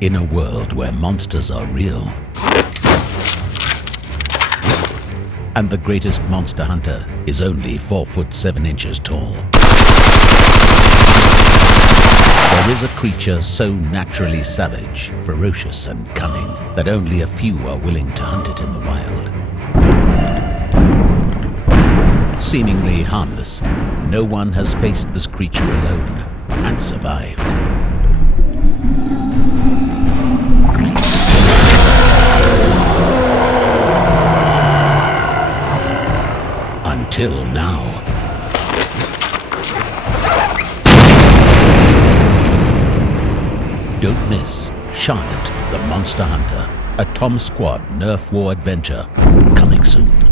In a world where monsters are real, and the greatest monster hunter is only 4 foot 7 inches tall, there is a creature so naturally savage, ferocious and cunning that only a few are willing to hunt it in the wild. Seemingly harmless, no one has faced this creature alone and survived. Until now. Don't miss Charlotte the Monster Hunter, a Tom Squad Nerf War adventure, coming soon.